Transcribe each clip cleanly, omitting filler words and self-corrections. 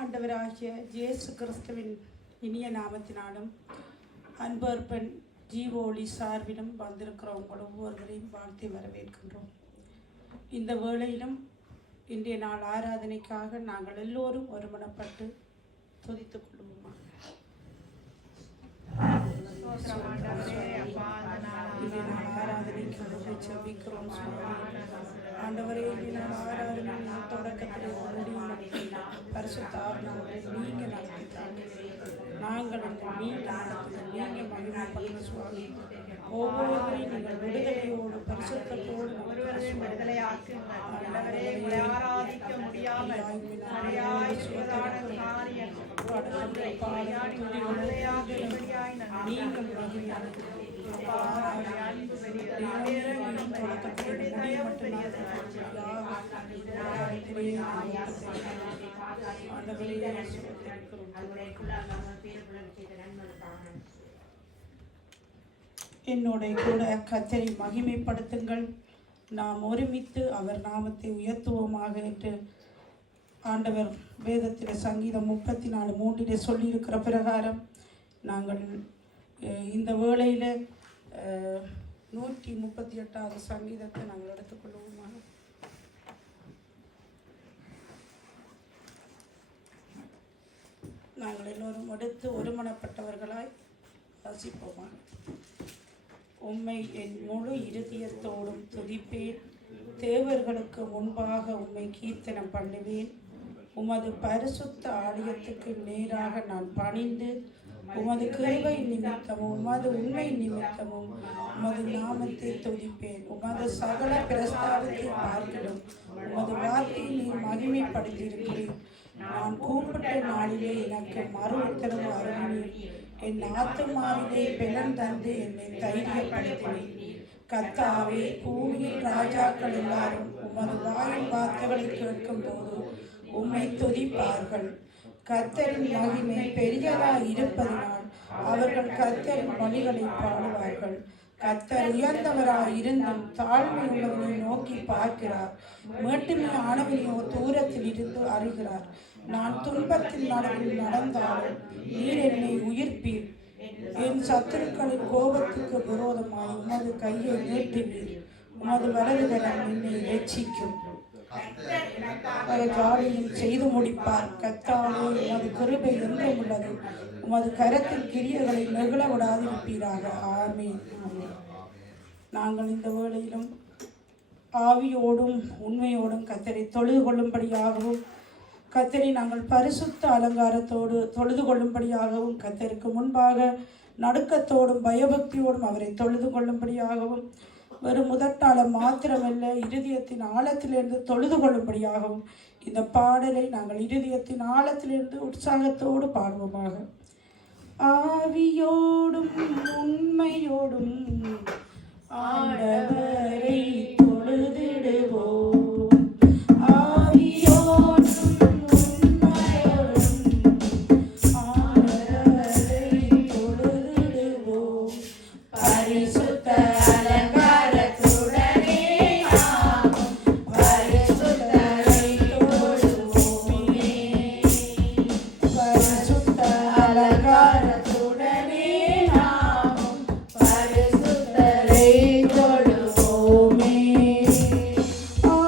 ஆண்டவராகிய இயேசு கிறிஸ்துவின் இனிய நாமத்தினாலும் அன்பர்பன் ஜீவோலி சார்பிலும் வந்திருக்கிற உங்கள் ஒவ்வொருவரையும் வாழ்த்தி வரவேற்கின்றோம். இந்த வேளையிலும் இன்றைய நாள் ஆராதனைக்காக நாங்கள் எல்லோரும் ஒருமனப்பட்டு துதித்துக் கொள்வோமா. ஆராதனைக்காக செபிக்கிறோம். ஆண்டவரே, ஆராதனை தொடக்கத்தில் பரிசுத்த ஆவியானவரே நீங்கள் நடத்தித்தாங்க. நாங்கள் நீங்கள் மகிமைப்படுத்த சுவாமி. ஒவ்வொருவரையும் நீங்கள் விடுதலையோடு பரிசுத்தத்தோடு ஆராதிக்க முடியாமல் என்னோட கூட கர்த்தரை மகிமைப்படுத்துங்கள், நாம் ஒருமித்து அவர் நாமத்தை உயர்த்துவோமாக என்று ஆண்டவர் வேதத்தில் சங்கீதம் 34:3 சொல்லியிருக்கிற பிரகாரம் நாங்கள் இந்த வேளையில் 138வது சங்கீதத்தை நாங்கள் எடுத்துக்கொள்வோமாக. நாங்கள் எல்லோரும் எடுத்து ஒருமனப்பட்டவர்களாய் வாசிப்போமாக. உம்மை என் முழு இருதயத்தோடும் துதிப்பேன், தேவர்களுக்கு முன்பாக உம்மை கீர்த்தனம் பண்ணுவேன். உமது பரிசுத்த ஆலயத்துக்கு நேராக நான் பணிந்து உமது கிருபை நிமித்தமும் உமது உண்மை நிமித்தமும் உமது நாமத்தை துதிப்பேன். உமது சகல பிரஸ்தாபத்தை பார்க்கிறோம், உமது வார்த்தையை நீர் மகிமைப்படுத்தியிருக்கிறேன். நான் கூப்பிட்ட நாளிலே எனக்கு மறு உத்தரவு அருளினீர். என் ஆத்துமாவிலே பெலன் தந்து என்னை தைரியப்படுத்தினேன். கர்த்தாவே, பூமியின் ராஜாக்கள் எல்லாரும் உமது வாயின் வார்த்தைகளை கேட்கும் போது உம்மை துதிப்பார்கள். கர்த்தரின் மகிமை பெரியதாய் இருப்பதனால் அவர்கள் கர்த்தரின் வழிகளை பாடுவார்கள். கர்த்தர் உயர்ந்தவராய் இருந்தும் தாழ்மை உள்ளவனை நோக்கி பார்க்கிறார், மேட்டுமை ஆனவனையோ தூரத்தில் இருந்து அறிகிறார். நான் துன்பத்தில் நடுவில் நடந்தாலும் நீர் என்னை உயிர்ப்பீர். என் சத்துருக்களின் கோபத்துக்கு விரோதமாய் உமது கையை நீட்டுவீர். உமது வலதுகரம் என்னை ரட்சிக்கும். ஜாலியும் செய்து முடிப்பார். கர்த்தாவே, உமது கிருபை என்றும் உள்ளது. உமது கரத்தின் கிரியைகளை நெகிழ விடாதிருப்பீராக. ஆமென். நாங்கள் இந்த வேளையிலும் ஆவியோடும் உண்மையோடும் கர்த்தரை தொழுது கொள்ளும்படியாகவும், கர்த்தரை நாங்கள் பரிசுத்த அலங்காரத்தோடு தொழுது கொள்ளும்படியாகவும், கர்த்தருக்கு முன்பாக நடுக்கத்தோடும் பயபக்தியோடும் அவரை தொழுது கொள்ளும்படியாகவும், வெறும் முதட்டாளம் மாத்திரமல்ல இருதயத்தின் ஆழத்திலிருந்து தொழுது கொள்ளும்படியாகவும் இந்த பாடலை நாங்கள் இருதயத்தின் ஆழத்திலிருந்து உற்சாகத்தோடு பாடுவோமாக. ஆவியோடும் உண்மையோடும் ஆண்டவரை தொழுதிடுவோம். Oh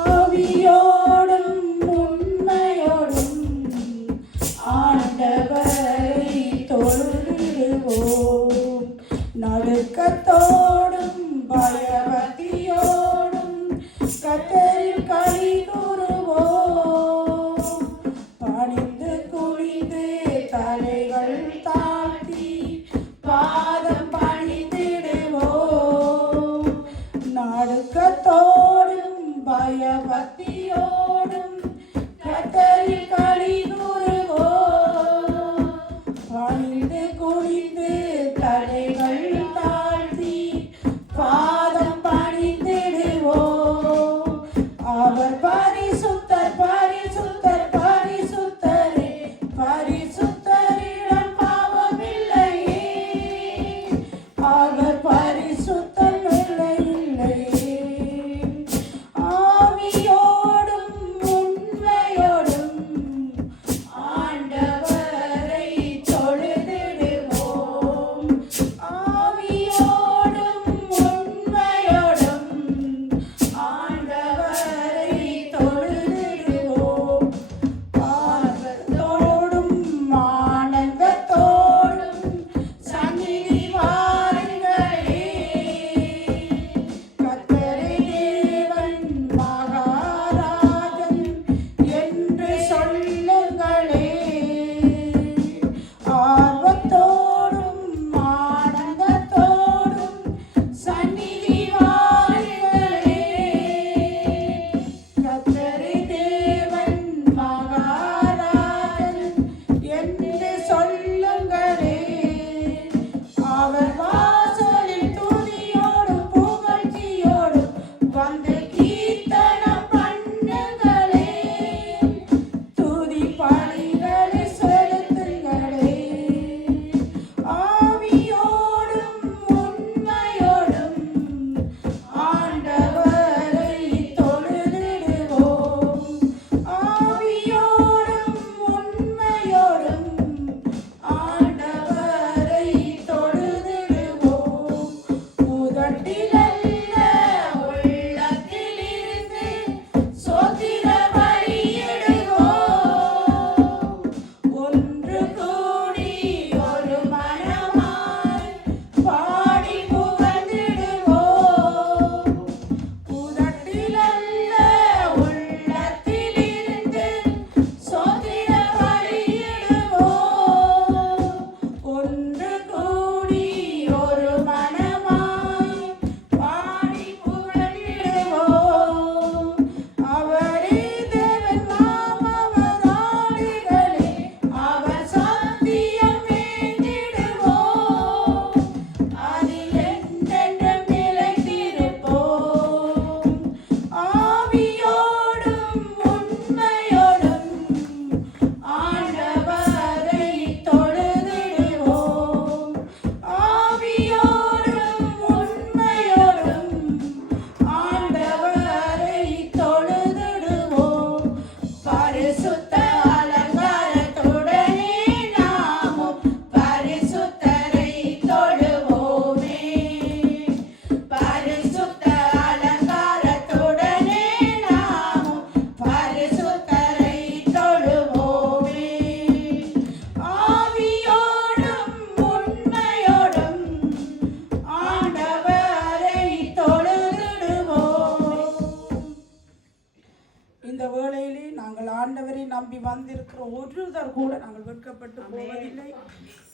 ஆண்டவரை நம்பி வந்திருக்கிற ஒருவர் கூட நாங்கள் வெட்கப்பட்டு போவதில்லை.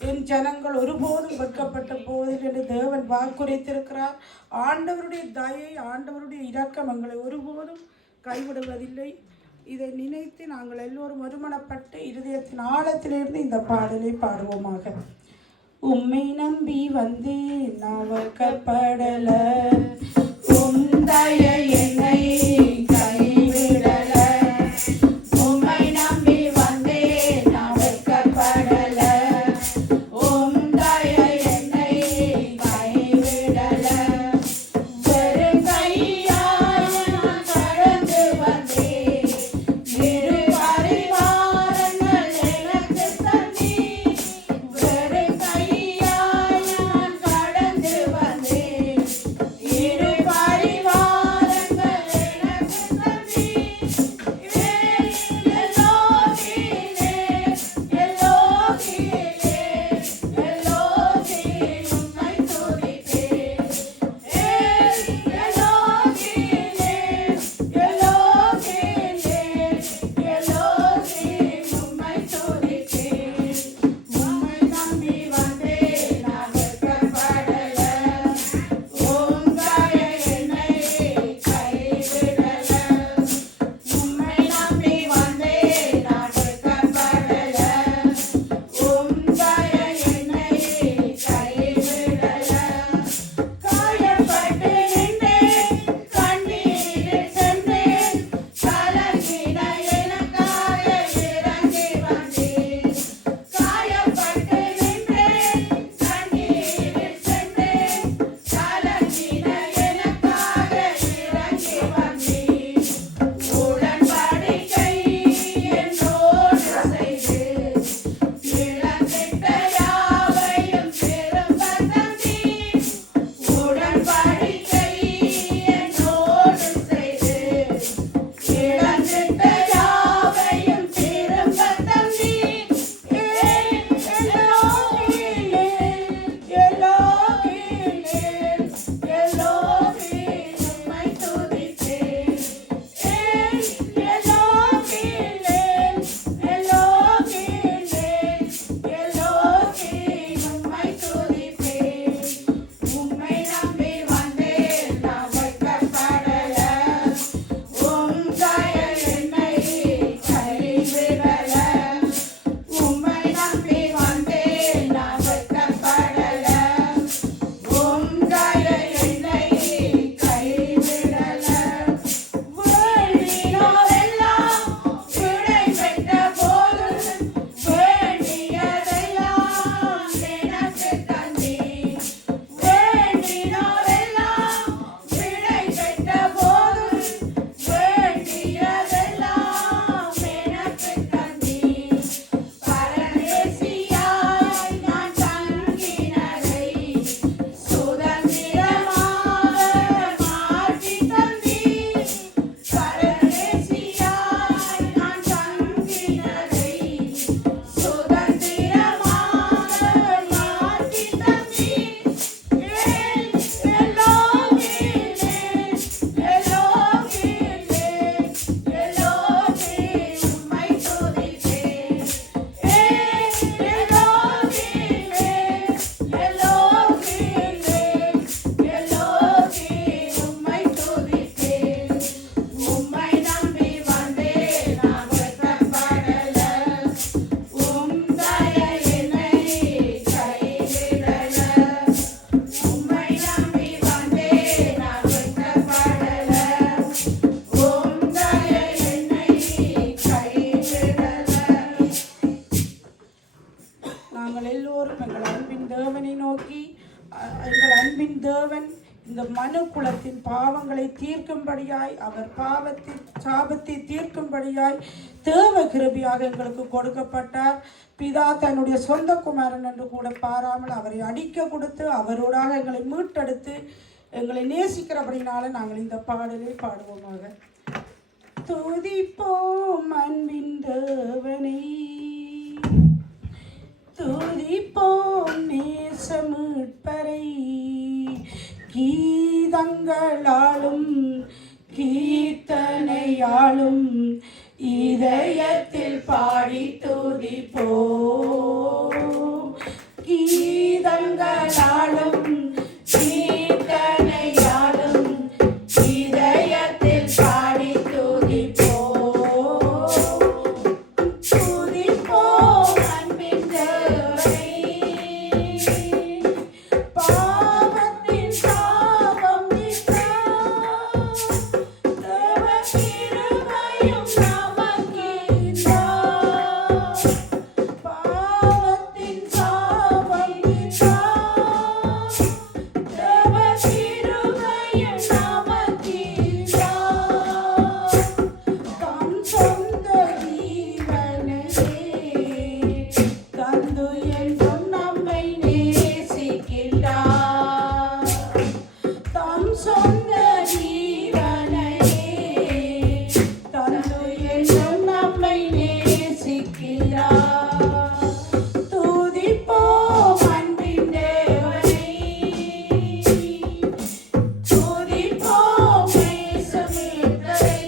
என் ஜனங்கள் ஒருபோதும் வெட்கப்பட்டு போவதில்லை என்று தேவன் வாக்குரைத்திருக்கிறார். ஆண்டவருடைய தயை, ஆண்டவருடைய இரக்கம் எங்களை ஒருபோதும் கைவிடுவதில்லை. இதை நினைத்து நாங்கள் எல்லோரும் ஒருமனப்பட்டு இருதயத்தின் ஆழத்திலிருந்து இந்த பாடலை பாடுவோமாக. உம்மை நம்பி வந்தேன் நான் வெட்கப்படல, உம் தயை என்னை கைவிடல. உம்மை நம்பி வந்தேன் நான் வெட்கப்படல, உம் தயை என்னை கைவிடல. வெறும் கையால் நான் கடந்து வந்தேன், இரு பரிவாரங்கள் எனக்கு தந்தீர். வெறும் கையால் நான் கடந்து வந்தேன், இரு பரிவாரங்கள் எனக்கு தந்தீர். எல்லோகிலே எல்லோகிலே எல்லோகிலே உம்மை துதிப்பேன். எல்லோகிலே எல்லோகிலே எல்லோகிலே உம்மை துதிப்பேன். உம்மை நம்பி வந்தேன் நான் வெட்கப்படல, உம் தயை என்னை கைவிடல. உம்மை நம்பி வந்தேன் நான் வெட்கப்படல, உம் தயை என்னை கைவிடல. காயப்பட்டு நின்றேன், கண்ணீரில் சென்றேன், கலங்கின எனக்காக இறங்கி வந்தீர். காயப்பட்டு நின்றேன், கண்ணீரில் சென்றேன், கலங்கின எனக்காக இறங்கி வந்தீர். உடன்படிக்கை என்னோடு செய்து இழந்திட்ட யாவையும் திரும்பத் தந்தீர். உடன்படிக்கை என்னோடு செய்து இழந்திட்ட யாவையும் திரும்பத் தந்தீர். எல்லோகிலே எல்லோகிலே எல்லோகிலே உம்மை துதிப்பேன். எல்லோகிலே எல்லோகிலே எல்லோகிலே உம்மை துதிப்பேன். உம்மை நம்பி வந்தேன் நான் வெட்கப்படல, உம் தயை என்னை கைவிடல. உம்மை நம்பி வந்தேன் நான் வெட்கப்படல, உம் தயை என்னை கைவிடல. வேண்டினோரெல்லாம் விடை பெற்ற போது, வேண்டியதெல்லாம் எனக்கு தந்தீர். வேண்டினோரெல்லாம் விடை பெற்ற போது, வேண்டியதெல்லாம் எனக்கு தந்தீர். பரதேசியாய் நான் தங்கினதை சுதந்திரமாக மாற்றித் தந்தீர். பரதேசியாய் நான் தங்கினதை சுதந்திரமாக மாற்றித் தந்தீர். எல்லோகிலே எல்லோகிலே எல்லோகிலே உம்மை துதிப்பேன். எல்லோகிலே எல்லோகிலே எல்லோகிலே உம்மை துதிப்பேன். உம்மை நம்பி வந்தேன் நான் வெட்கப்படல, உம் தயை என்னை கைவிடல. உம்மை நம்பி வந்தேன் நான் வெட்கப்படல, உம் தயை என்னை கைவிடல. நாங்கள் எல்லோரும் எங்கள் அன்பின் தேவனை நோக்கி, எங்கள் அன்பின் தேவன் இந்த மனு குலத்தின் பாவங்களை தீர்க்கும்படியாய், அவர் சாபத்தை தீர்க்கும்படியாய் தேவ கிருபையாக எங்களுக்கு கொடுக்கப்பட்டார். பிதா தன்னுடைய சொந்த குமாரன் என்று கூட பாராமல் அவரை அடிக்க கொடுத்து அவரோடாக எங்களை மீட்டெடுத்து எங்களை நேசிக்கிறபடினால நாங்கள் இந்த பாடலை பாடுவோமாக. துதிப்போம் அன்பின் தேவனை, துதிப்போம் நேச மீட்பரை, கீதங்களாலும் கீர்த்தனையாலும் இதய துதிப்போம். கீதங்களாலும் கீர்த்தனையாலும் இதயத்தில் பாடி துதிப்போம். துதிப்போம் அன்பின் தேவனை. பாவத்தின் சாபம் நீத்தார். தேவ கிருபையும் நமக்கின்றார். பாவத்தின் சாபம் நீத்தார். தேவ கிருபையும் நமக்கின்றார். தம் சொந்த ஜீவனையே தந்து என்றும் நம்மை நேசிக்கின்றார். தம் சொந்த ஜீவனையே தந்து என்றும் நம்மை நேசிக்கிறார். துதிப்போம் அன்பின் தேவனை. துதிப்போம் நேசமீட்பரை.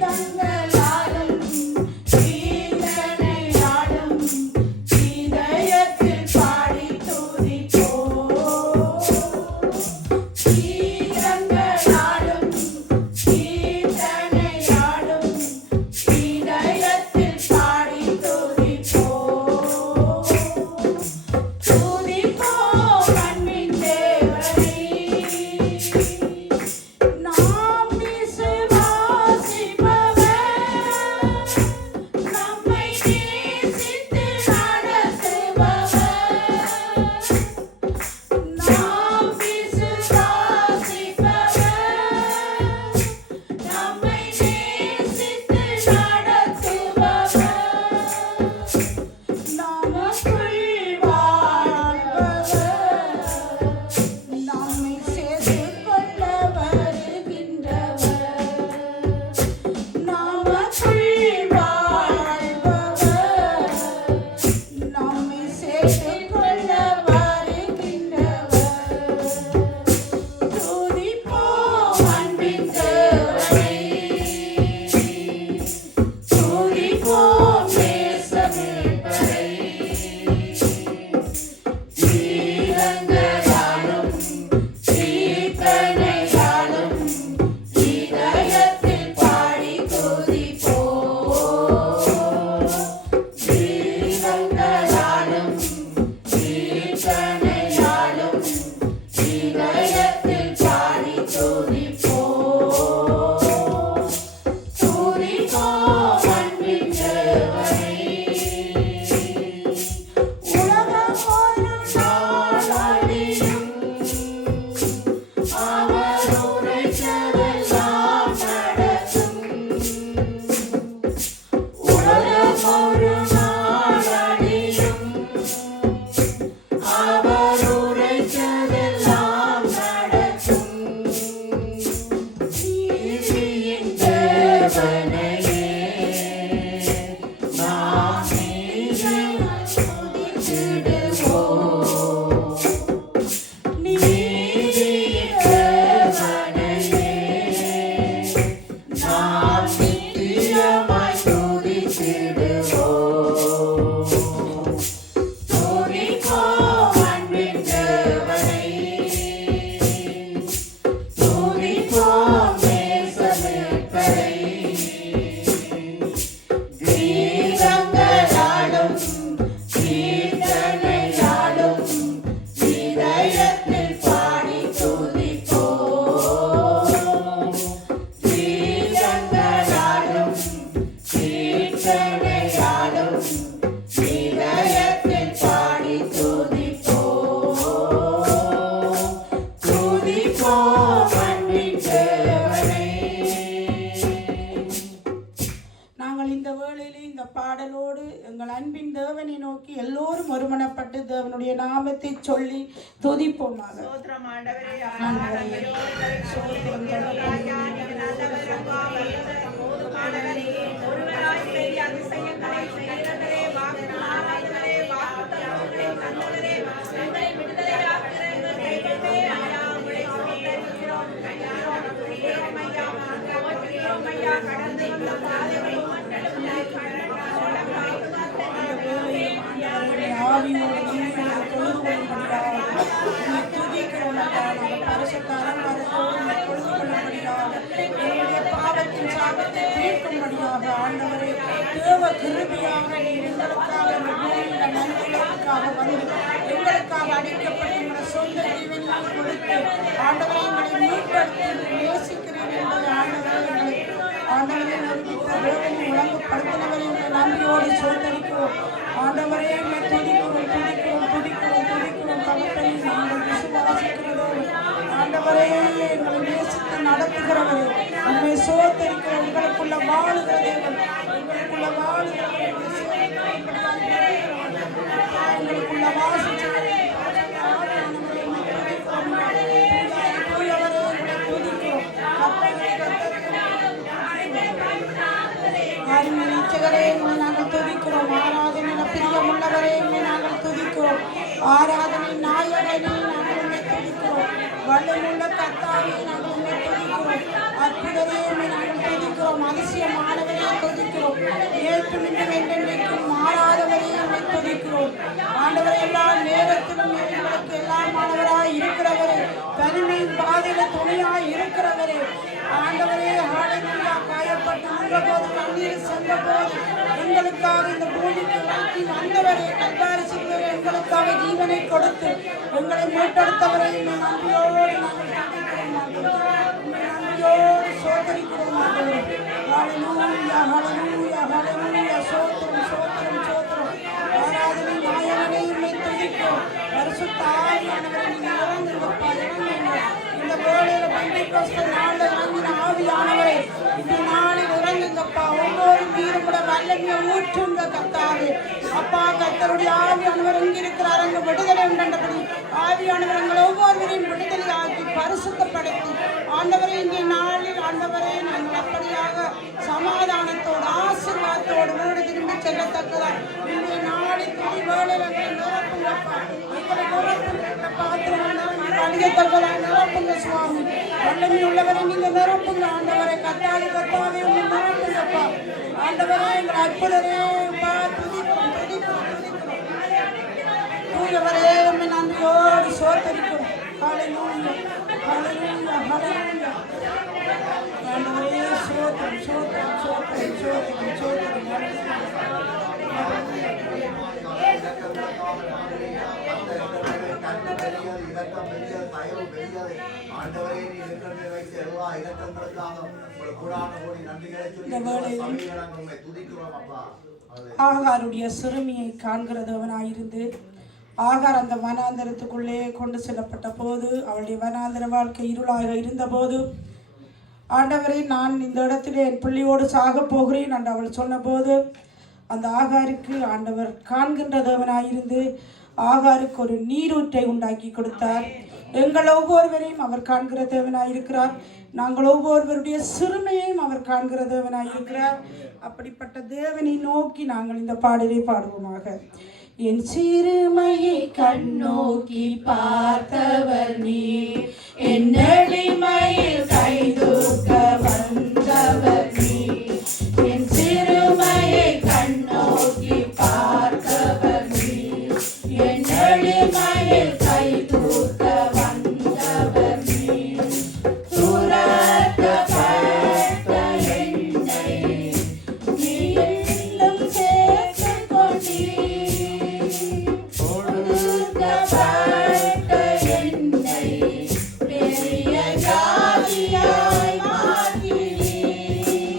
கீதங்களாலும் கீர்த்தனையாலும் இதயத்தில் பாடி துதிப்போம். கீதங்களாலும் கீர்த்தனையாலும் இதயத்தில் பாடி துதிப்போம். துதிப்போம் அன்பின் தேவனை. நாம் விசுவாசிப்பவர் நம்மை நேசித்து நடத்துபவர். நாம் விசுவாசிப்பவர் நம்மை நேசித்து நடத்துபவர். நமக்குள் வாழ்பவர் நம்மை சேர்த்துக்கொள்ள வருகின்றவர். நமக்குள் வாழ்பவர் நம்மை சேர்த்துக்கொள்ள வருகின்றவர். துதிப்போம் அன்பின் தேவனை. துதிப்போம் நேசமீட்பரை. கீதங்களாலும் கீர்த்தனையாலும் இதயத்தில் பாடி துதிப்போம். கீதங்களாலும் கீர்த்தனையாலும் இதயத்தில் பாடி துதிப்போம். துதிப்போம் அன்பின் தேவனை. உலகம் ஒரு நாள் அழியும். அவர் உரைத்ததெல்லாம் நடக்கும். உலகம் ஒரு நாள் அழியும். அவர் உரைத்ததெல்லாம் நடக்கும். நீதியின் தேவனையே நாம் நீதியாய் துதித்திடுவோம். நீதியின் தேவனையே நாம் நித்தியமாய் துதித்திடுவோம். துதிப்போம் அன்பின் தேவனை. துதிப்போம் நேசமீட்பரை. கீதங்களாலும் கீர்த்தனையாலும் இதயத்தில் பாடி துதிப்போம். கீதங்களாலும் கீர்த்தனையாலும் இதயத்தில் பாடி துதிப்போம். துதிப்போம் அன்பின் தேவனை. நாங்கள் இந்த வேளையிலே இந்த பாடலோடு எங்கள் அன்பின் தேவனை நோக்கி எல்லோரும் ஒருமனப்பட்டு தேவனுடைய நாமத்தை சொல்லி துதிப்போமாக. ஸ்தோத்திரம் ஆண்டவரே. ஆராதனையோடு ஸ்தோத்திரம் ராஜா, நீர் நல்லவர், அப்பா, வல்லவர், போதுமானவர். ஒருவராய் பெரிய அதிசயங்களை செய்கிறவரே, வாக்கு ஆராதனரே, வாக்குத்தத்தங்களே, நல்லவரே, எங்களை விடுதலையாக்குகிற எங்கள் தெய்வமே, ஐயா, உம்மை ஸ்தோத்திரிக்கிறோம், துதிக்கிறோம் ஐயா, போற்றுகிறோம் ஐயா. கடந்து வந்த பாதைகளை உம்மை துதிக்கிறோம் அப்பா. நாங்கள் பரிசுத்த அலங்காரத்தோடு உம்மை தொழுது கொள்ளும்படியாக எங்களுடைய பாவத்தின் சாபத்தை தீர்க்கும்படியாக ஆண்டவரே தேவ கிருபையாக நீர் எங்களுக்காக இந்த பூமியில மனிதர்களுக்காக வந்து எங்களுக்காக அடிக்கப்பட்டு எங்களை சொந்த ஜீவனையும் கொடுத்து ஆண்டவரை எங்களை மீட்டெடுத்து நேசிக்கிறேன் என்பதை ஆண்டவரை நிரூபித்த தேவனை ஒழுங்குபடுத்தினவரை எங்களை நன்றியோடு சோதரிக்கிறோம். ஆண்டவரே எங்களை துதிக்கிறோம் தகப்பனை நாங்கள் விசுவாசிக்கிறோம். ஆண்டவரே எங்களை நேசித்து நடத்துகிறவரே உண்மை சோதரிக்கிறோம். எங்களுக்குள்ள வாழுகிறதே எங்களுக்குள்ள வாசிச்சு நாங்கள் துதிக்கிறோம். ஆராதனை பிரியமுள்ளவரே நாங்கள் துதிக்கிறோம். ஆராதனை நாயகனே நாங்கள் உண்மை துதிக்கிறோம். வல்லமுள்ள கர்த்தாவே நாங்கள் உண்மை துதிக்கிறோம். அற்புதரே நாங்கள் துதிக்கிறோம். அதிசயமானவரே துதிக்கிறோம். ஏற்று நின்று என்றென்றைக்கும் மாறாதவரே உண்மை துதிக்கிறோம். ஆண்டவரை எல்லா நேரத்திலும் எங்களுக்கு எல்லாம் மாணவராய் இருக்கிறவரே தனிமையின் பாதையில துணையாய் இருக்கிறவரே ஆண்டவரே ஹalleluya காயப்பட்டு நின்றபோது கண்ணீர் சென்றபோது எங்களுக்காக இந்த பூமிக்கு இறங்கி வந்தவரே கல்வாரி சிலுவையில் எங்களுக்காக ஜீவனை கொடுத்து எங்களை மீட்டெடுத்தவரை நன்றியோடு சோதரிக்கிறோம். ஹalleluya ஹalleluya ஹalleluya சோத்திரம் சோத்திரம் சோத்திரம். ஆராதனை நாயகனை உம்மை துதிக்கிறோம். பரிசுத்த ஆவியானவரே நீங்க இறங்குங்கப்பா இறங்குங்க. இந்த வேளையில பெந்தெக்கோஸ்து நாள்ல இறங்கின ஆவியானவரே இந்த நாளில் இறங்குங்கப்பா. ஒவ்வொரு மீதும் கூட வல்லமையை ஊற்றுங்க கர்த்தாவே. அப்பா கர்த்தருடைய ஆவியானவர் எங்க இருக்கிறார் அங்கு விடுதலை உண்டபடி ஆவியானவர் எங்கள் ஒவ்வொருவரையும் விடுதலை ஆக்கி பரிசுத்தப்படுத்தி ஆண்டவரே இந்த நாளில் ஆண்டவரே நாங்கள் அப்படியாக சமாதானத்தோடு ஆசீர்வாதத்தோடு வீடு திரும்பி செல்லத்தக்கதா இந்த நாளில் துணி வேளையில நிரப்புங்கப்பா. எங்களை நிரப்புங்க பாத்திரம் அழியத்தக்கதா நிரப்புங்க சுவாமி. வல்லமை உள்ளவரை நீங்க நிரப்புங்க ஆண்டவரை கத்தாதி கத்தாவே உங்க நிரப்புங்கப்பா. ஆண்டவரே எங்கள் அற்புதரே துதிக்கிறோம் துதிக்கிறோம் துதிக்கிறோம். தூயவரே நன்றியோடு சோதரிக்கிறோம். ஹalleluya ஹalleluya ஹalleluya. ஆண்டவரே சோதரம் சோதரம் சோதரம் சோதரம் சோதரம். ஆகாருடைய சிறுமியை காண்கிறதவனாயிருந்து ஆகார் அந்த வனாந்தரத்துக்குள்ளே கொண்டு செல்லப்பட்ட போது அவளுடைய வனாந்தர வாழ்க்கை இருளாக இருந்தபோது ஆண்டவரை நான் இந்த இடத்திலே என் பிள்ளையோடு சாக போகிறேன் என்று அவள் சொன்னபோது அந்த ஆகாருக்கு ஆண்டவர் காண்கின்ற தேவனாயிருந்து ஆகாருக்கு ஒரு நீரூற்றை உண்டாக்கி கொடுத்தார். எங்கள் ஒவ்வொருவரையும் அவர் காண்கிற தேவனாயிருக்கிறார். நாங்கள் ஒவ்வொருவருடைய சிறுமையையும் அவர் காண்கிற தேவனாயிருக்கிறார். அப்படிப்பட்ட தேவனை நோக்கி நாங்கள் இந்த பாடலை பாடுவோமாக. என் சிறுமையை கண்ணோக்கி பார்த்தவர் நீர், என் எளிமையில் கைதூக்க வந்தவர் நீர். என் சிறுமையை கண்ணோக்கி பார்த்தவர் நீர், என் எளிமையில் கைதூக்க வந்தவர் நீர். துரத்தப்பட்ட என்னை நீ இன்னும் சேர்த்துக் கொண்டீர். ஒடுக்கப்பட்ட என்னை பெரிய ஜாதியாய் மாற்றினீர்.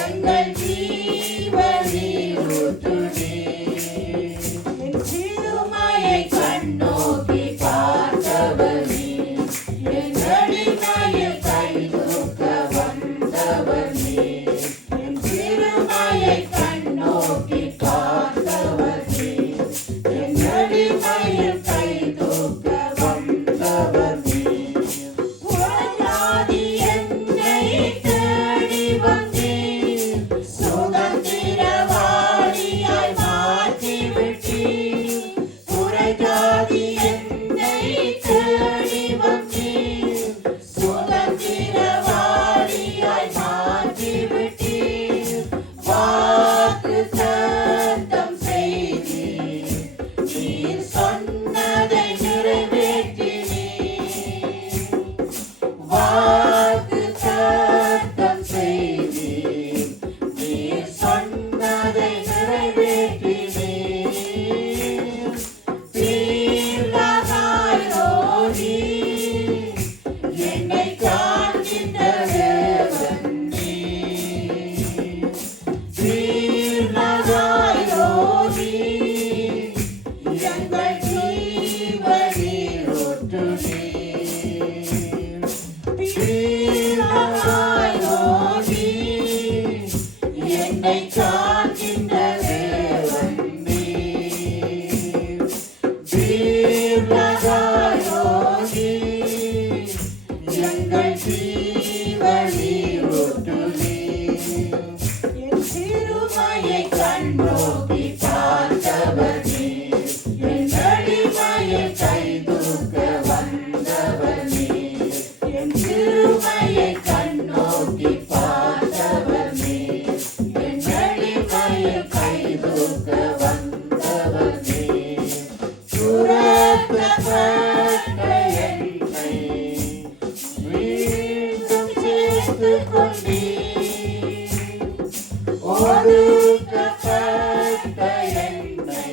எங்கள் ஜீவனில் ஊற்றுனே. என் சிறுமையை கண்ணோக்கி பார்த்தவனே, என் அடிமையில் கை தூக்க வந்தவனே. என் சிறுமையை கண்ணோக்கி பார்த்தவனே, என் அடிமையில் கை தூக்க வந்தவனே. புறஜாதி என்னை தேடி வந்தீர், சுதந்திரவாளியாய் மாற்றிவிட்டீர். புறஜாதி என்னை தேடி வந்தீர், சுதந்திரவாளியாய் மாற்றிவிட்டீர். வாக்குத்தத்தம் செய்தீர், நீர் சொன்னதை நிறைவேற்றினீர். வாக்குத்தத்தம் செய்தீர், நீர் சொன்னதை நிறைவேற்றினீர். தீர்க்கமாயோனி, என்னை காண்கின்ற தேவன் நீர். தீர்க்கமாயோனி, எங்கள் ஜீவனில் ஊற்றுனீர். தீர்க்கமாயோனி, என்னை காண்கின்ற தேவன் நீர். தீர்க்கமாயோனி, எங்கள் ஜீவனில் ஊற்றுனீர். என் சிறுமையை கண்ணோக்கி பார்த்தவனே, என் அடிமையை கை தூக்க வந்தவனே. என் சிறுமையை கண்ணோக்கி பார்த்தவனே, என் அடிமையை கை தூக்க வந்தவனே. துரத்தப்பட்ட என்னை மீண்டும் சேர்த்துக் கொண்டீர். ஒடுக்கப்பட்ட என்னை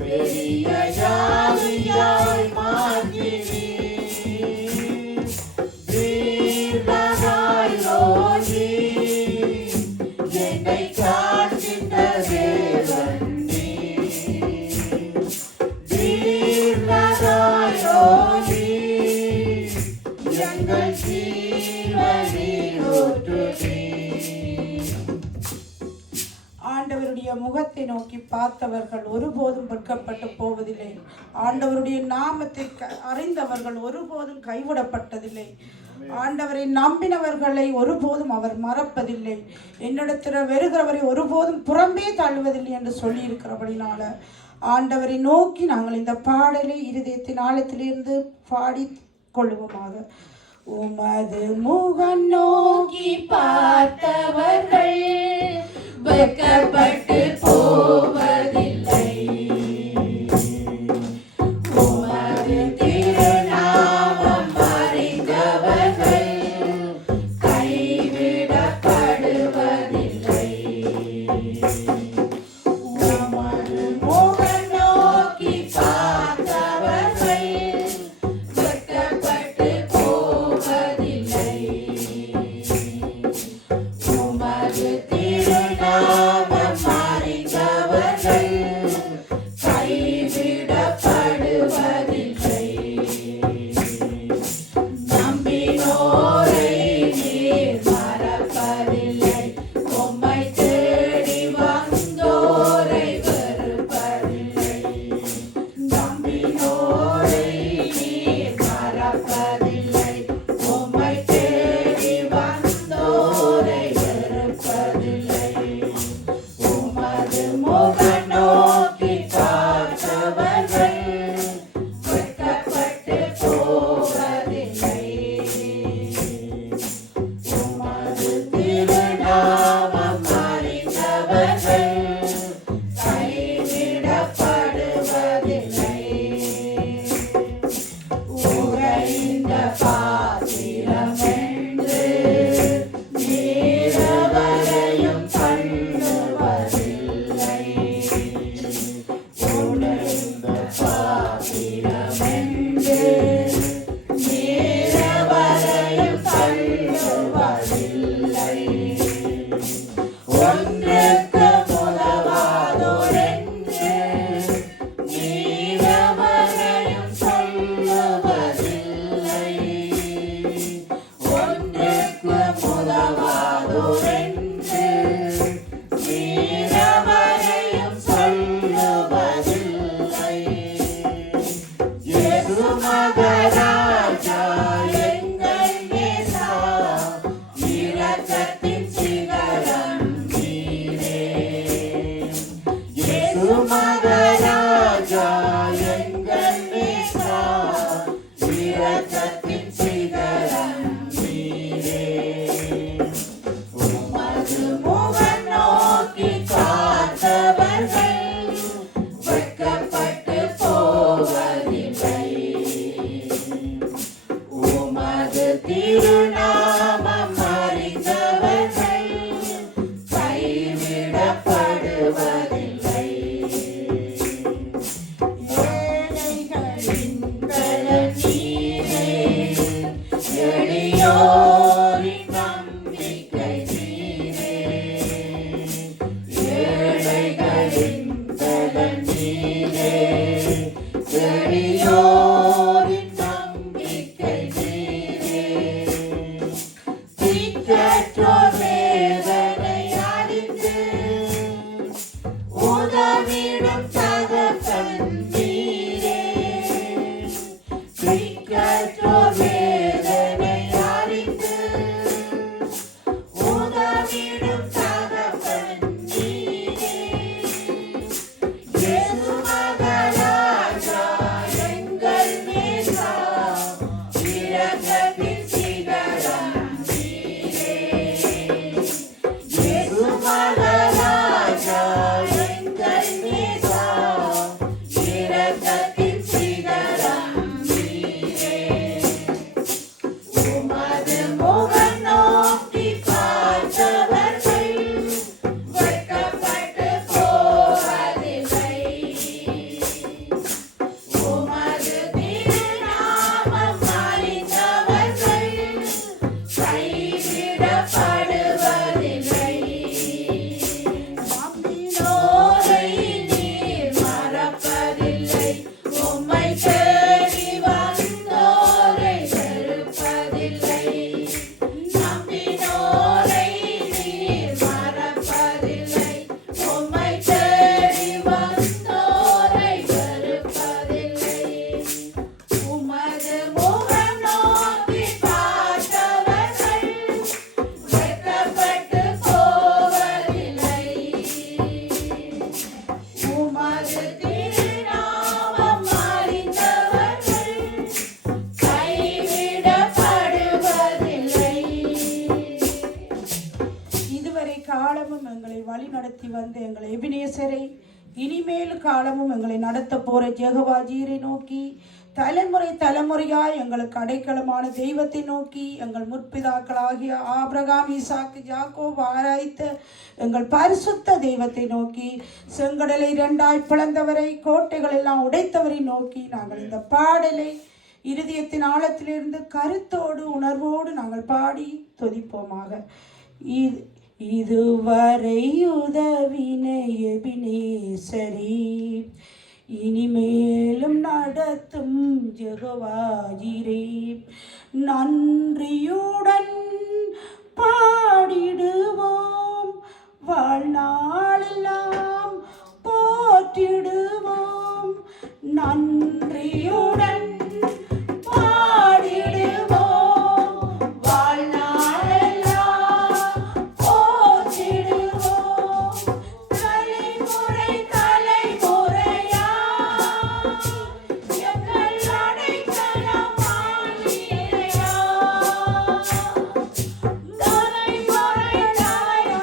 பெரிய ஜாதியாய் மாற்றினீர். தீர்க்கமாயோனி, என்னை காண்கின்ற தேவன் நீர். தீர்க்கமாயோனி, எங்கள் ஜீவனில் ஊற்றுனீர். ஆண்டவருடைய முகத்தை நோக்கி பார்த்தவர்கள் ஒருபோதும் வெட்கப்பட்டு போவதில்லை. ஆண்டவருடைய நாமத்தை அறிந்தவர்கள் ஒருபோதும் கைவிடப்பட்டதில்லை. ஆண்டவரை நம்பினவர்களை ஒருபோதும் அவர் மறப்பதில்லை. என்னிடத்தில் வருகிறவரை ஒருபோதும் புறம்பே தள்ளுவதில்லை என்று சொல்லி இருக்கிறபடினால ஆண்டவரை நோக்கி நாங்கள் இந்த பாடலை இருதயத்தின் ஆழத்திலிருந்து பாடி கொள்ளுவோமாக. உமது முகம் நோக்கி பார்த்தவர்கள் வெட்கப்பட்டு போவதில்லை. உமது திருநாமம் அறிந்தவர்கள் கைவிடப்படுவதில்லை. உமது முகம் நோக்கி பார்த்தவர்கள் வெட்கப்பட்டு போவதில்லை. உமது திருநாமம் அறிந்தவர்கள் கைவிடப்படுவதில்லை. நம்பினோரை நீர் மறப்பதில்லை. உம்மை தேடி வந்தோரை வெறுப்பதில்லை. நம்பினோரை நீர் மறப்பதில்லை. உம்மை தேடி வந்தோரை வெறுப்பதில்லை. ஒன்றுக்கு உதவாதோரென்று நீர் எவரையும் சொல்லுவதில்லை. ஒன்றுக்கு உதவாதோரென்று நீர் எவரையும் சொல்லுவதில்லை. இயேசு மகராஜா எங்கள் நேசா, இரக்கத்தின் சிகரம் நீரே. இயேசு மகராஜா எங்கள் நேசா, இரக்கத்தின் சிகரம் நீரே. உமது முகம் நோக்கி பார்த்தவர்கள் வெட்கப்பட்டு போவதில்லை. உமது திருநாமம் அறிந்தவர்கள் கைவிடப்படுவதில்லை. ஏழைகளின் பலன் நீரே, எளியோரின் நம்பிக்கை நீரே. ஏழைகளின் பலன் நீரே, எளியோரின் நம்பிக்கை நீரே. திக்கற்றோர் வேதனை அறிந்து உதவிடும் தகப்பன் நீரே. திக்கற்றோர் வேதனை அறிந்து உதவிடும் தகப்பன் நீரே. இயேசு மகராஜா எங்கள் நேசா, இரக்கத்தின் சிகரம் நீரே. இயேசு மகராஜா எங்கள் நேசா, இரக்கத்தின் சிகரம் நீரே. உமது முகம் நோக்கி பார்த்தவர்கள் வெட்கப்பட்டு போவதில்லை. உமது திருநாமம் அறிந்தவர்கள் கைவிடப்படுவதில்லை. நம்பினோரை நீர் மறப்பதில்லை. உம்மை தேடி வந்தோரை வெறுப்பதில்லை. நம்பினோரை நீர் மறப்பதில்லை. உம்மை தேடி வந்தோரை வெறுப்பதில்லை. உமது முகம் நோக்கி பார்த்தவர்கள் வெட்கப்பட்டு போவதில்லை. உமது திருநாமம் அறிந்தவர்கள் கைவிடப்படுவதில்லை. இதுவரை காலமும் எங்களை வழி நடத்தி வந்த எங்கள் எபினேசரை, இனிமேல் காலமும் எங்களை நடத்த போற யெகோவா ஜீரை நோக்கி, தலைமுறை தலைமுறையாய் எங்களுக்கு அடைக்கலமான தெய்வத்தை நோக்கி, எங்கள் முற்பிதாக்களாகிய ஆபிரகாம், ஈசாக்கு, யாக்கோபு ஆராய்த்த எங்கள் பரிசுத்த தெய்வத்தை நோக்கி, செங்கடலை இரண்டாய் பிளந்தவரை, கோட்டைகள் எல்லாம் உடைத்தவரை நோக்கி நாங்கள் இந்த பாடலை இருதயத்தின் ஆழத்திலிருந்து கருத்தோடு உணர்வோடு நாங்கள் பாடி துதிப்போமாக. இதுவரை உதவின எபினேசரே, இனிமேலும் நடத்தும் யெகோவா ஜீரே. நன்றியுடன் பாடிடுவோம், வாழ்நாளெல்லாம் போற்றிடுவோம். நன்றியுடன் பாடிடுவோம், வாழ்நாளெல்லாம் போற்றிடுவோம். தலைமுறை தலைமுறையா எங்கள் அடைக்கலமானீரையா. தலைமுறை தலைமுறையா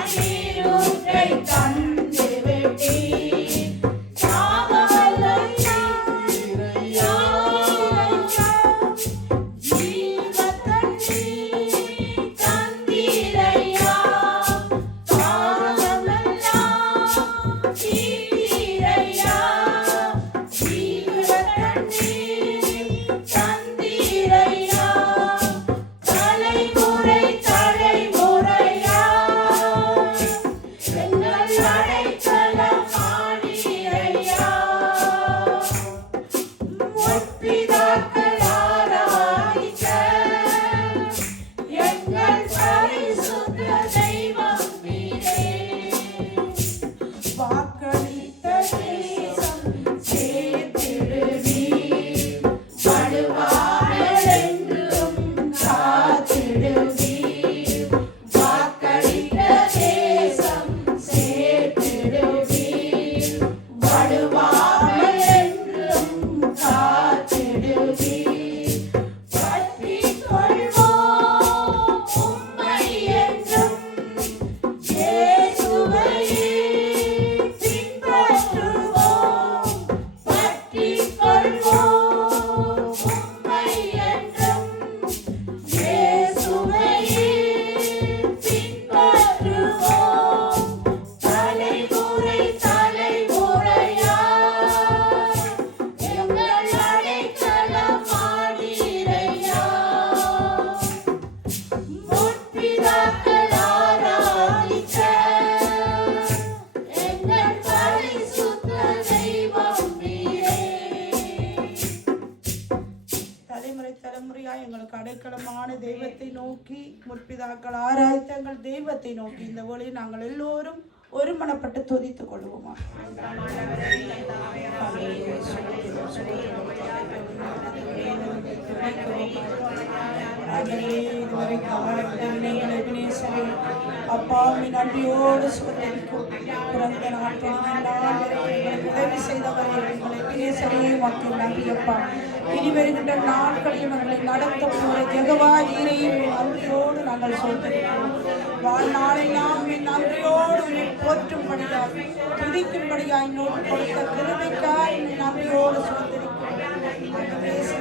தண்ணீரூற்றை தந்து விட்டீர். தாகலையா ஜீவ தண்ணீர் தந்தீரையா. தாகமெல்லாம் தீர்த்தீரையா. ஜீவ தண்ணீர் தந்தீரையா. தலைமுறை தலைமுறையா எங்கள் அடைக்கலமானீரையா. முற்பிதாக்கள் ஆராதித்த எங்கள் பரிசுத்த தெய்வம் நீரே. வாக்களித்த தேசம் சேர்த்திடுவீர். வலுவாமல் என்றும் காத்திடுவீர். வாக்களித்த தேசம் சேர்த்திடுவீர். வலுவாமல் என்றும் காத்திடுவீர். பற்றிக் கொள்வோம் உம்மை என்றும். இயேசுவையே பின்பற்றுவோம். பற்றிக் கொள்வோம் உம்மை என்றும். இயேசுவையே பின்பற்றுவோம். தலைமுறை தலைமுறையா எங்கள் அடைக்கலமானீரையா. முற்பிதாக்கள் ஆராதித்த எங்கள் பரிசுத்த தெய்வம் நீரே. தலைமுறை தலைமுறையாய் எங்களுக்கு அடைக்கலமான தெய்வத்தை நோக்கி, முற்பிதாக்கள் ஆராய்த்த எங்கள் தெய்வத்தை நோக்கி இந்த வழியை நாங்கள் எல்லோரும் ஒருமனப்பட்டு துதித்துக் கொள்வோமா. அப்பா நன்றியோடு சுத்தரிக்கும் பிறந்த நாட்டில் உதவி செய்தவரை எங்களை வினேசரே மக்கள் நன்றி அப்பா. இனி வருகின்ற நாட்களில் எங்களை நடத்த போகிற ஜெகவா நீரையும் நன்றியோடு நாங்கள் சொல்லிருக்கிறோம். வாழ்நாளெல்லாம் நன்றியோடு போற்றும்படியாய் துதிக்கும்படியாய் நோக்கி கொடுத்த கிருபைக்காய் நன்றியோடு சொல்லிருக்கிறோம்.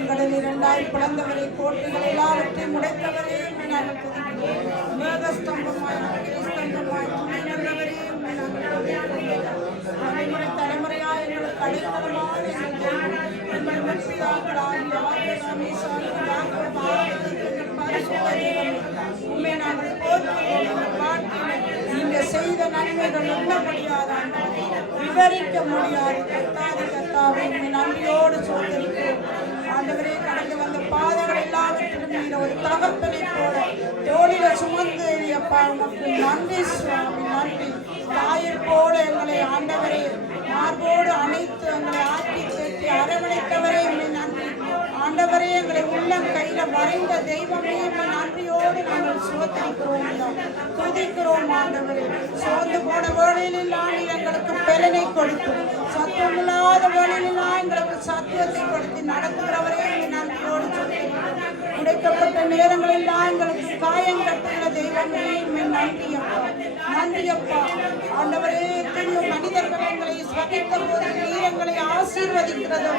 கடலில் இரண்டாய் பிளந்தவரை கோட்டைகள் எல்லாவற்றையும் உடைத்தவரே நாங்கள் துதிக்கிறோம். மேகஸ்தம்பமாய் அக்கினிஸ்தம்பமாய் துணை நல்லவரே நாங்கள் துதிக்கிறோம். தலைமுறை தலைமுறையாய் எங்களுக்கு அடைக்கலமான எங்கள் முற்பிதாக்களாகிய உண்மை நாங்கள் போற்றுகிறோம். எங்கள் வாழ்க்கையில் நீங்க செய்த நன்மைகள் எண்ண முடியாத விவரிக்க முடியாது. கத்தாவே நன்றியோடு சோதரிக்கிறோம். ஆண்டவரே கடந்து வந்த பாதைகள் எல்லாவற்றிலும் நீங்க ஒரு தகப்பனை போல தோளில சுமந்து அப்பா உனக்கு நன்றி சுவாமி நன்றி. தாயர் போல எங்களை ஆண்டவரே மார்போடு அணைத்து எங்களை ஆக்கி சேர்த்து அரவணைத்தவரே நன்றி. ஆண்டவரே எங்களை உள்ளம் கையில வரைந்த தெய்வமே நன்றியோடு நாங்கள் சோதரிக்கிறோம் துதிக்கிறோம். ஆண்டவரே சோர்ந்து போன வேளையிலெல்லாம் எங்களுக்கு பலனை கொடுத்து சத்துவமில்லாத வேளையிலெல்லாம் எங்களுக்கு சத்துவத்தை கொடுத்து நடத்துகிறவரே நன்றியோடு சொல்கிறோம். உடைக்கப்பட்ட நேரங்களெல்லாம் எங்களுக்கு காயம் கட்டுகிற தெய்வமே நன்றி அப்பா நன்றி அப்பா. ஆண்டவரே எத்தனையோ மனிதர்கள் எங்களை சகித்த போது நீர் எங்களை ஆசீர்வதிக்கிறதோ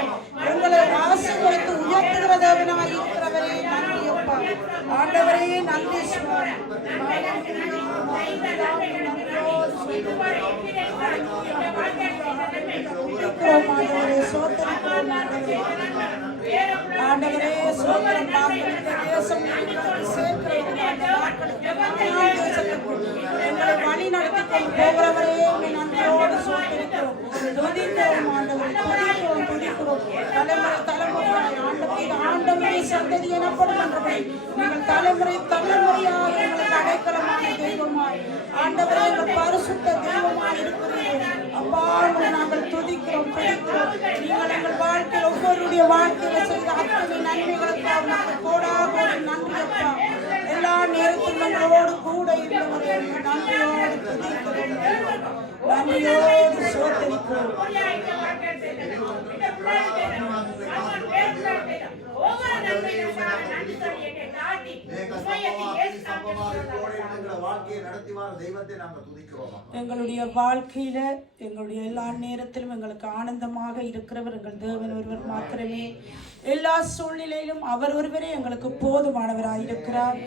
எங்களை ஆசீர்வதித்து உயர்த்துகிறதவனாக இருக்கிறவரே நன்றி அப்பா. ஆண்டவரே நன்றி சுவாமி. ஆண்டவரே சோதரம் தேசம் எங்களை வழி நடத்தி கொண்டு போகிறவரே நன்றியோடு சோதரிக்கிறோம் துதிக்கிறோம். ஆண்டவரை துதிக்கிறோம் துதிக்கிறோம். தலைமுறை தலைமுறையாய் ஆண்டவரை சந்ததி எனப்படுகின்றவை நீங்கள் தலைமுறை தலைமுறையாக எங்களுக்கு அடைக்கலமான தெய்வமாய் ஆண்டவரை எங்கள் பரிசுத்த தெய்வமாய் இருக்கிறீர்கள் அப்பா. நாங்கள் துதிக்கிறோம் துதிக்கிறோம். நீங்கள் எங்கள் வாழ்க்கையில் ஒவ்வொருடைய வாழ்க்கையில செய்த அத்தனை நன்மைகளுக்காக நாங்கள் கோடாக நன்றி அப்பா. எல்லா நேரத்திலும் எங்களோடு கூட இருந்தவரை நன்றியோடு துதிக்கிறோம் நன்றியோடு சோதரிக்கிறோம். ஒவ்வொரு நன்மைகளுக்காக நன்றிகள் என்னை நாட்டி உண்மையத்தில் இயேசு நாமத்தில் வாழ்க்கையை நடத்தி வர தெய்வத்தை நாங்கள் துதிக்கிறோம். எங்களுடைய வாழ்க்கையில எங்களுடைய எல்லா நேரத்திலும் எங்களுக்கு ஆனந்தமாக இருக்கிறவர் எங்கள் தேவன் ஒருவர் மாத்திரமே. எல்லா சூழ்நிலையிலும் அவர் ஒருவரே எங்களுக்கு போதுமானவராய் இருக்கிறார்.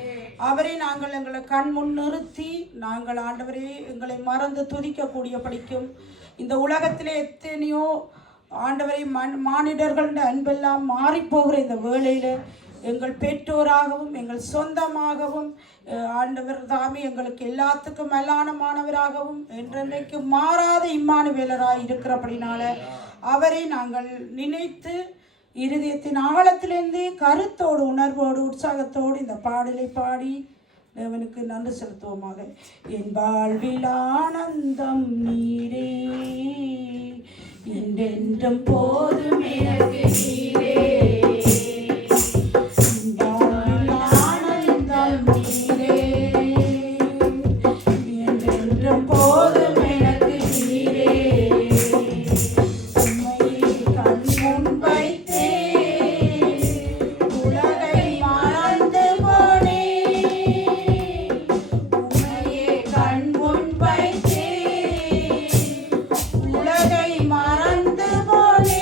அவரை நாங்கள் எங்களை கண் முன் நிறுத்தி நாங்கள் ஆண்டவரே எங்களை மறந்து துதிக்கக்கூடிய படிக்கும். இந்த உலகத்திலே எத்தனையோ ஆண்டவரை மானிடர்களுடைய அன்பெல்லாம் மாறிப்போகிற இந்த வேளையில எங்கள் பெற்றோராகவும் எங்கள் சொந்தமாகவும் ஆண்டவர் தாமே எங்களுக்கு எல்லாத்துக்கும் மேலானமானவராகவும் என்றென்றைக்கு மாறாத இம்மானுவேலராய் இருக்கிறபடினால அவரை நாங்கள் நினைத்து இருதயத்தின் ஆழத்திலிருந்து கருத்தோடு உணர்வோடு உற்சாகத்தோடு இந்த பாடலை பாடி தேவனுக்கு நன்றி செலுத்துவோமாக. என் வாழ்வில் ஆனந்தம் நீரே, என்றென்றும் போதும் எனக்கு நீரே. மறந்து போனே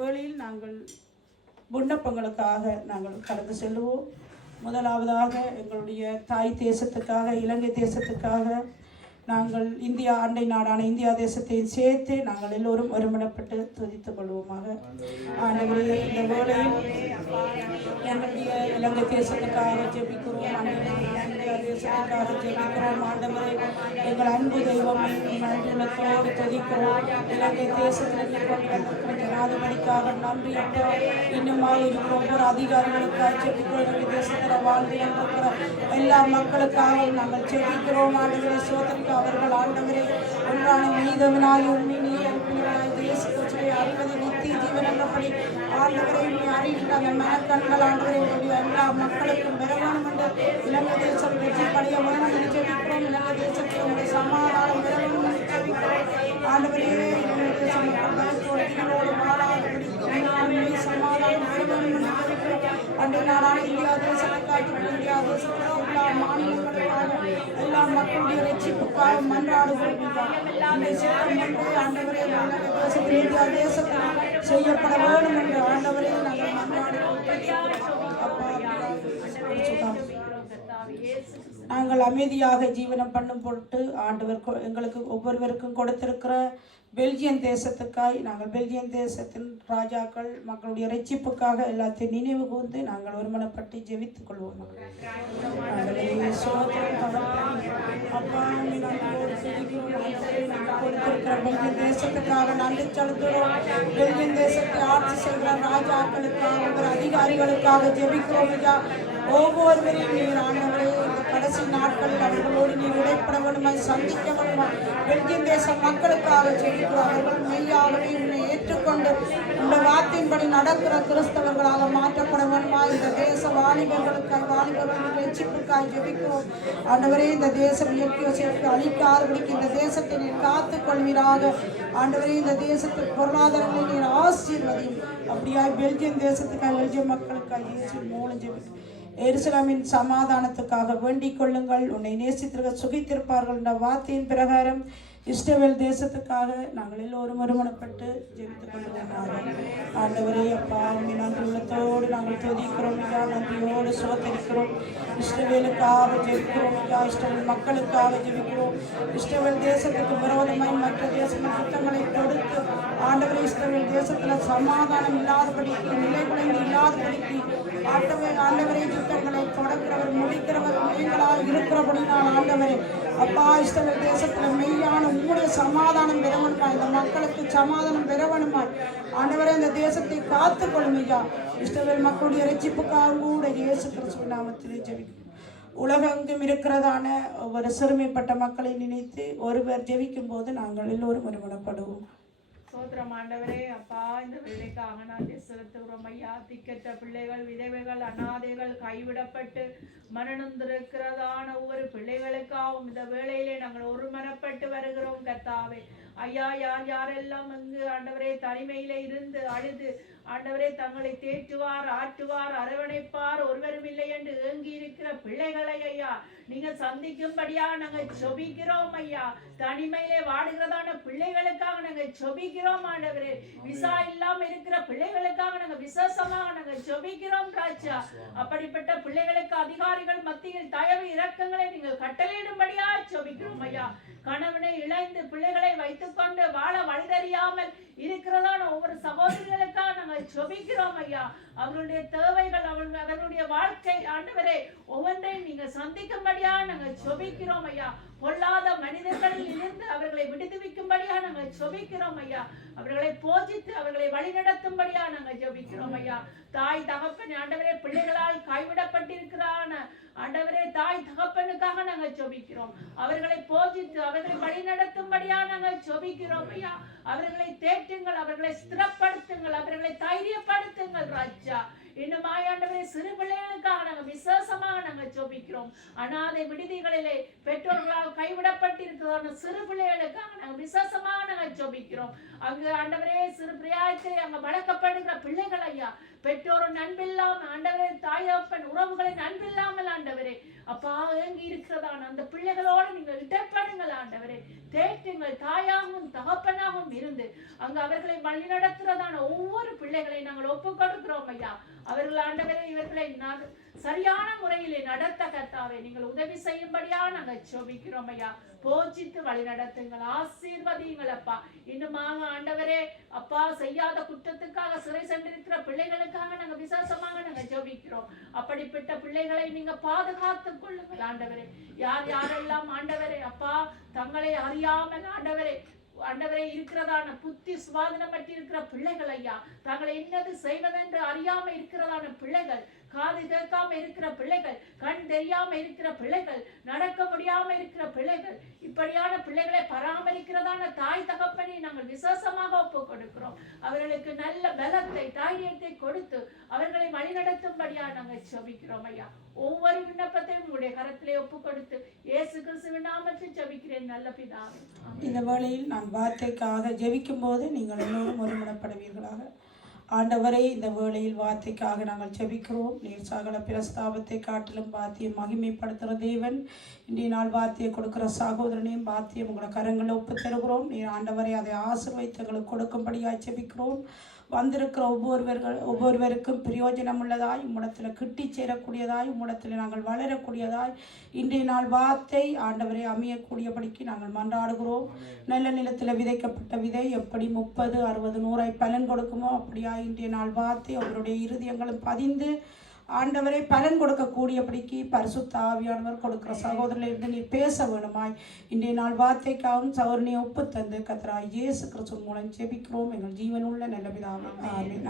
வேளையில் நாங்கள் விண்ணப்பங்களுக்காக நாங்கள் கடந்து செல்வோம். முதலாவதாக எங்களுடைய தாய் தேசத்துக்காக, இலங்கை தேசத்துக்காக நாங்கள் இந்தியா அண்டை நாடான இந்தியா தேசத்தையும் சேர்த்து நாங்கள் எல்லோரும் ஒருமனப்பட்டு துதித்துக் கொள்வோமாக. ஆண்டவரே, இந்த வேளையில் எங்களுடைய இலங்கை தேசத்துக்காக ஜெபிக்கிறோம். இந்தியா தேசத்துக்காக ஜெபிக்கிறோம். ஆண்டவரே, எங்கள் அன்பு தெய்வம் நன்றியுள்ளத்தோடு துதிக்கிறோம். இலங்கை தேசத்தில் இருக்கிற ஜனாதிபதிக்காக நன்றி. இன்னுமாக இருக்கிற ஒவ்வொரு அதிகாரிகளுக்காக ஜெபிக்கிறோம். இலங்கை தேசத்தில் வாழ்ந்து கொண்டிருக்கிற எல்லா மக்களுக்காகவும் நாங்கள் ஜெபிக்கிறோம். ஆண்டவரே, சோதனைக்கு அவர்கள் ஆண்டவரே ஒன்றான மீதவனாய் உண்மை நீராய் தேச கிறிஸ்துவை அறிவதை நித்திய ஜீவன் என்றபடி ஆண்டவரை அறிகின்ற அந்த மனக்கண்கள் ஆண்டவரை எல்லா மக்களுக்கும் பெற வேண்டும் என்று இலங்கை தேசம் வெற்றி படைய வேணும் என்று ஜெபிக்கிறோம். இலங்கை தேசத்தில் சமாதானம் பெற வேண்டும் என்று ஜெபிக்கிறோம். ஆண்டவரே, இலங்கை தேசம் மக்களோடு வாழாதபடி சமாதானம் பெற வேண்டும் என்று ஜெபிக்கிறோம். அன்றைய நாடான இந்தியா தேசத்துக்காக இந்தியா தேசத்தில் எல்லா மாநிலங்களுக்காக எல்லா மக்களுடைய ரட்சிப்புக்காக மன்றாடுகிறோம். ஆண்டவரே, இந்தியா தேசத்தில் செய்யப்பட வேண்டும் என்று ஆண்டவரே நாங்கள் மன்றாடுகிறோம். நாங்கள் அமைதியாக ஜீவனம் பண்ணும் பொருட்டு ஆண்டவர் எங்களுக்கு ஒவ்வொருவருக்கும் கொடுத்திருக்கிற பெல்ஜியம் தேசத்துக்காய் நாங்கள் பெல்ஜியம் தேசத்தின் ராஜாக்கள் மக்களுடைய ரட்சிப்புக்காக எல்லாத்தையும் நினைவு கூர்ந்து நாங்கள் ஒருமனப்பட்டு ஜெபித்துக் கொள்வோம். கொடுத்திருக்கிற பெல்ஜியம் தேசத்துக்காக நன்றி செலுத்துகிறோம். பெல்ஜியம் தேசத்தை ஆட்சி செய்கிற ராஜாக்களுக்காக ஒவ்வொரு அதிகாரிகளுக்காக ஜெபிக்கிறோம். ஐயா, ஒவ்வொருவரையும் நீர் ஆண்டவரே இந்த கடைசி நாட்களில் அவர்களோடு நீர் இடைப்பட வேண்டுமாய் சந்திக்க வேண்டுமாய் பெல்ஜியம் தேச மக்களுக்காக ஜெபிக்கிறோம். அவர்கள் மெய்யாகவே உன்னை ஏற்றுக்கொண்டு இந்த வார்த்தையின்படி நடக்கிற கிறிஸ்தவர்களாக மாற்றப்பட வேண்டுமாய் இந்த தேச வாலிபர்களின் ரட்சிப்புக்காய் ஜெபிக்கிறோம். ஆண்டவரே, இந்த தேசம் இயற்கை சேர்த்து அழிக்காதபடிக்கு இந்த தேசத்தை நீர் காத்துக் கொள்வீராக. ஆண்டவரே, இந்த தேசத்தில் பொருளாதாரங்களை நீர் ஆசீர்வதியும். அப்படியாய் பெல்ஜியம் தேசத்துக்காக பெல்ஜியம் மக்களுக்காக இயேசு மூலம் ஜெபிக்கிறோம். எருசலேமின் சமாதானத்துக்காக வேண்டிக் கொள்ளுங்கள். உன்னை நேசித்திருக்க சுகித்திருப்பார்கள் என்ற வார்த்தையின் பிரகாரம் இஸ்ரவேல் தேசத்துக்காக நாங்கள் எல்லோரும் ஒருமனப்பட்டு ஜெபித்துக் கொள்வோம். ஆண்டவரே, அப்பா, நன்றி உள்ளத்தோடு நாங்கள் துதிக்கிறோம். ஐயா, நன்றியோடு சோதரிக்கிறோம். இஸ்ரவேலுக்காக ஜெபிக்கிறோம். ஐயா, இஸ்ரவேல் மக்களுக்காக ஜெபிக்கிறோம். இஸ்ரவேல் தேசத்துக்கு விரோதமாய் மற்ற தேசங்கள் யுத்தங்களை கொடுத்து ஆண்டவரே, இஸ்ரவேல் தேசத்தில் சமாதானம் இல்லாதபடிக்கு நிலைகுலைந்து இல்லாதபடிக்கு ஆண்டவரே யுத்தங்களை தொடக்கிறவர் முடிக்கிறவர் நீங்களாக இருக்கிறபடினால் ஆண்டவரே, அப்பா, இஸ்ரவேல் தேசத்தில் மெய்யான உங்களுடைய சமாதானம் பெறவனுமாய் இந்த மக்களுக்கு சமாதானம் பெறவனுமாய் ஆண்டவரே இந்த தேசத்தை காத்துக் கொள்ளுமையா. இஸ்ரவேல் மக்களுடைய ரட்சிப்புக்காக கூட இயேசு கிறிஸ்துவின் நாமத்திலே ஜெபிக்கிறோம். உலகெங்கும் இருக்கிறதான ஒவ்வொரு சிறுமைப்பட்ட மக்களை நினைத்து ஒருவர் ஜெபிக்கும் போது நாங்கள் எல்லோரும் ஒருமனப்படுவோம். சோத்திரம் ஆண்டவரே, அப்பா, இந்த வேலைக்காக நன்றி செலுத்துகிறோம் ஐயா. திக்கற்ற பிள்ளைகள், விதவைகள், அனாதைகள், கைவிடப்பட்டு மனநொந்திருக்கிறதான ஒவ்வொரு பிள்ளைகளுக்காகவும் இந்த வேளையிலே நாங்கள் ஒருமனப்பட்டு வருகிறோம் கர்த்தாவே. ஐயா, யாரெல்லாம் வந்து ஆண்டவரே தனிமையில இருந்து அழுது ஆண்டவரே தங்களை தேற்றுவார், ஆற்றுவார், அரவணைப்பார் ஒருவரும் இல்லை என்று ஏங்கி இருக்கிற பிள்ளைகளை ஐயா நீங்க சந்திக்கும்படியா நாங்கள் ஜெபிக்கிறோம் ஐயா. தனிமையிலே வாடுகிறதான பிள்ளைகளுக்காக நாங்கள் ஜெபிக்கிறோம் ஆண்டவரே. விசா இல்லாம இருக்கிற பிள்ளைகளுக்காக நாங்கள் விசேஷமாக நாங்கள் ஜெபிக்கிறோம் ராஜா. அப்படிப்பட்ட பிள்ளைகளுக்கு அதிகாரிகள் மத்தியில் தயவு இரக்கங்களை நீங்கள் கட்டளையிடும்படியா ஜெபிக்கிறோம் ஐயா. கணவனை இழந்து பிள்ளைகளை வைத்துக் கொண்டு வாழ வழிதறியாமல் இருக்கிறதான ஒவ்வொரு சகோதரிகளுக்காக நாங்கள் ஜெபிக்கிறோம் ஐயா. அவர்களுடைய தேவைகள், அவர்களுடைய வாழ்க்கை ஆண்டவரே ஒவ்வொன்றையும் நீங்க சந்திக்கும்படியா நாங்கள் ஜெபிக்கிறோம் ஐயா. பொல்லாத மனிதர்களில் இருந்து அவர்களை விடுவிக்கும்படியா நாங்கள் ஜெபிக்கிறோம் ஐயா. அவர்களை போஷித்து அவர்களை வழிநடத்தும்படியா நாங்கள் ஜெபிக்கிறோம் ஐயா. தாய் தகப்பன் ஆண்டவரே பிள்ளைகளால் கைவிடப்பட்டிருக்கிறான ஆண்டவரே தாய் தகப்பனுக்காக நாங்கள் ஜெபிக்கிறோம். அவர்களை போஷித்து அவர்களை வழிநடத்தும்படியா நாங்கள் ஜெபிக்கிறோம் ஐயா. அவர்களை தேற்றுங்கள், அவர்களை ஸ்திரப்படுத்துங்கள், அவர்களை தைரியப்படுத்துங்கள் ராஜா. இன்னும் ஆண்டவரே சிறு பிள்ளைகளுக்காக நாங்கள் விசேஷமாக நாங்கள் ஜெபிக்கிறோம். அனாதை விடுதிகளிலே பெற்றோர்களால் கைவிடப்பட்டிருக்கிறதான சிறு பிள்ளைகளுக்காக நாங்கள் விசேஷமாக நாங்கள் ஜெபிக்கிறோம். அங்கு ஆண்டவரே சிறு பிரியாயத்தை அங்க வளர்க்கப்படுகிற பிள்ளைகள் ஐயா பெற்றோரும் நண்பில்லாம ஆண்டவரே தாய் தாயப்பன் உறவுகளின் அன்பில்லாமல் ஆண்டவரே அப்பா ஏங்கி இருக்கிறதான அந்த பிள்ளைகளோடு நீங்கள் இடப்படுங்கள் ஆண்டவரே. தேற்றுங்கள், தாயாகவும் தகப்பனாகவும் இருந்து அங்கு அவர்களை வழிநடத்துறதான ஒவ்வொரு பிள்ளைகளை நாங்கள் ஒப்புக் கொடுக்கிறோம் ஐயா. அவர்கள் ஆண்டவரே இவர்களை சரியான முறையிலே நடத்த கர்த்தாவே நீங்கள் உதவி செய்யும்படியா நாங்கள் ஜெபிக்கிறோம் ஐயா. போச்சித்து வழி நடத்துங்கள், ஆசீர்வதியுங்கள் அப்பா. இன்னுமாக ஆண்டவரே அப்பா செய்யாத குற்றத்துக்காக சிறை சென்றிருக்கிற பிள்ளைகளுக்காக நாங்க விசேஷமாக நாங்க ஜெபிக்கிறோம். அப்படிப்பட்ட பிள்ளைகளை நீங்க பாதுகாத்துக் கொள்ளுங்கள் ஆண்டவரே. யார் யாரெல்லாம் ஆண்டவரே அப்பா தங்களை அறியாமல் ஆண்டவரே இருக்கிறதான புத்தி சுவாதனப்பட்டு இருக்கிற பிள்ளைகள் ஐயா, தாங்களை என்னது செய்வதென்று அறியாம இருக்கிறதான பிள்ளைகள், காது கேட்காம இருக்கிற பிள்ளைகள், கண் தெரியாம இருக்கிற பிள்ளைகள், நடக்க முடியாம இருக்கிற பிள்ளைகள், இப்படியான பிள்ளைகளை பராமரிக்கிறதான தாய் தகப்பனை நாங்கள் விசேஷமாக ஒப்புக் கொடுக்கிறோம். அவர்களுக்கு நல்ல பலத்தை தைரியத்தை கொடுத்து அவர்களை வழிநடத்தும்படியா நாங்கள் ஜெபிக்கிறோம் ஐயா. ஒவ்வொரு விண்ணப்பத்தையும் உங்களுடைய கரத்திலே ஒப்புக் கொடுத்து இயேசு கிறிஸ்துவின் நாமத்தில் ஜெபிக்கிறேன் நல்ல பிதாவே. இந்த வேளையில் நான் வார்த்தைக்காக ஜெபிக்கும் போது நீங்கள் எல்லோரும் ஒருமுனைப்படுவீர்களாக. ஆண்டவரே, இந்த வேளையில் வார்த்தைக்காக நாங்கள் ஜெபிக்கிறோம். நீர் சகல பிரஸ்தாபத்தை காட்டிலும் வார்த்தையை மகிமைப்படுத்துகிற தேவன். இன்றைய நாள் வார்த்தையை கொடுக்கிற சகோதரனையும் வார்த்தையை உங்களை கரங்களை ஒப்பு தருகிறோம். நீர் ஆண்டவரை அதை ஆசீர்வதித்து எங்களுக்கு கொடுக்கும்படியாக ஜெபிக்கிறோம். வந்திருக்கிற ஒவ்வொருவருக்கும் பிரயோஜனம் உள்ளதாய், உம்மிடத்தில் கிட்டி சேரக்கூடியதாய், உம்மிடத்தில் நாங்கள் வளரக்கூடியதாய் இன்றைய நாள் வார்த்தை ஆண்டவரை அமையக்கூடியபடிக்கு நாங்கள் மன்றாடுகிறோம். நல்ல நிலத்தில் விதைக்கப்பட்ட விதை எப்படி 30, 60, 100 பலன் கொடுக்குமோ அப்படியா இன்றைய நாள் வார்த்தை அவருடைய இருதயங்களும் பதிந்து ஆண்டவரை பலன் கொடுக்கக்கூடியபடிக்கு பரிசுத்த ஆவியானவர் கொடுக்கிற சகோதரர்களை இருந்து நீர் பேச வேணுமாய் இன்றைய நாள் வார்த்தைக்காகவும் சகோதரனை ஒப்பு தந்து கர்த்தராகிய இயேசு கிறிஸ்து மூலம் ஜெபிக்கிறோம் எங்கள் ஜீவனுள்ள நல்ல பிதாவே. ஆமென்.